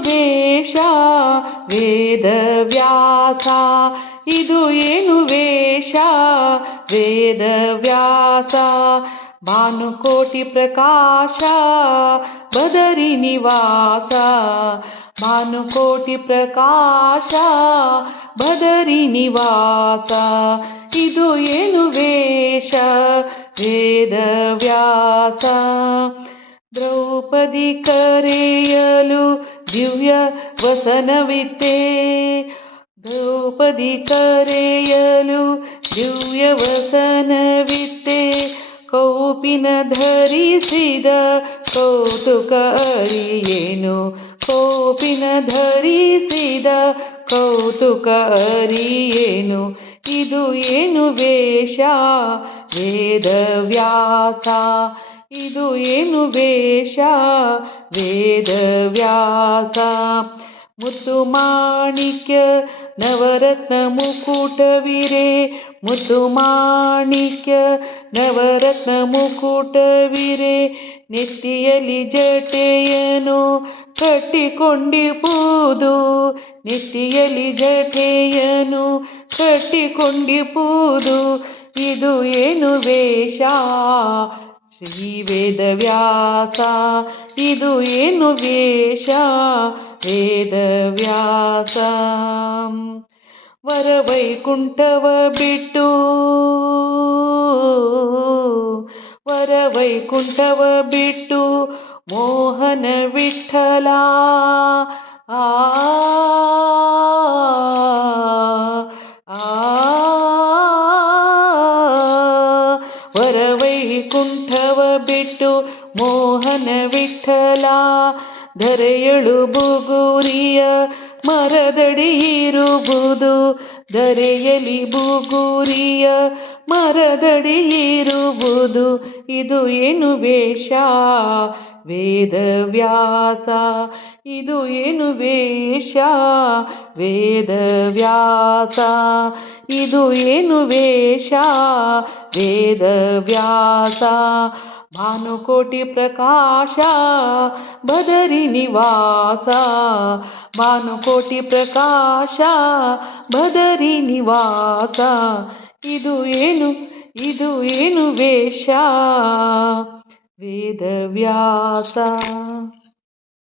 ವೇಷ ವೇದವ್ಯಾಸ ಇದು ಏನು ವೇಷ ವೇದವ್ಯಾಸ ಭಾನುಕೋಟಿ ಪ್ರಕಾಶ ಬದರಿ ನಿವಾಸ ಭಾನುಕೋಟಿ ಪ್ರಕಾಶ ಬದರಿ ನಿವಾಸ ಇದು ಏನು ವೇಷ ವೇದವ್ಯಾಸ ದ್ರೌಪದಿ ಕರೆಯಲು ದಿವ್ಯ ವಸನವಿತ್ತೆ ದ್ರೌಪದಿ ಕರೆಯಲು ದಿವ್ಯ ವಸನವಿತ್ತೆ ಕೌಪಿನ ಧರಿಸಿದ ಕೌತುಕ ಅರಿಯೇನು ಕೌಪಿನ ಧರಿಸಿದ ಕೌತುಕ ಅರಿಯೇನು ಇದು ಏನು ವೇಷ ವೇದವ್ಯಾಸ ಇದು ಏನು ವೇಷ ವೇದವ್ಯಾಸ ಮುತ್ತು ಮಾಣಿಕ್ಯ ನವರತ್ನ ಮುಕುಟವಿರೆ ಮುತ್ತು ಮಾಣಿಕ್ಯ ನವರತ್ನ ಮುಕುಟವಿರೆ ನೆತ್ತಿಯಲ್ಲಿ ಜಟೆಯನು ಕಟ್ಟಿಕೊಂಡಿಪುದು ನೆತ್ತಿಯಲ್ಲಿ ಜಟೆಯನು ಕಟ್ಟಿಕೊಂಡಿಪುದು ಇದು ಏನು ವೇಷ ಶ್ರೀ ವೇದವ್ಯಾಸ ಇದು ಏನು ವೇಷ ವೇದವ್ಯಾಸ ವರವೈಕುಂಠವ ಬಿಟ್ಟು ವರವೈಕುಂಠವ ಬಿಟ್ಟು ಮೋಹನ ವಿಠಲ ಆ ವರವೈಕುಂಠವ ಬಿಟ್ಟು ಮೋಹನ ವಿಠಲ ಧರೆಯಳು ಬುಗುರಿಯ ಮರದಡಿ ಇರುವುದು ಧರೆಯಲಿ ಬುಗುರಿಯ ಮರದಡಿ ಇರುವುದು ಇದು ಏನು ವೇಷ ವೇದವ್ಯಾಸ ಇದು ಏನು ವೇಷ ವೇದವ್ಯಾಸ ಇದು ಏನು ವೇಷ ವೇದವ್ಯಾಸ ಭಾನುಕೋಟಿ ಪ್ರಕಾಶ ಬದರಿ ನಿವಾಸ ಭಾನುಕೋಟಿ ಪ್ರಕಾಶ ಬದರಿ ನಿವಾಸ ಇದು ಏನು ವೇಷ ವೇದವ್ಯಾಸ.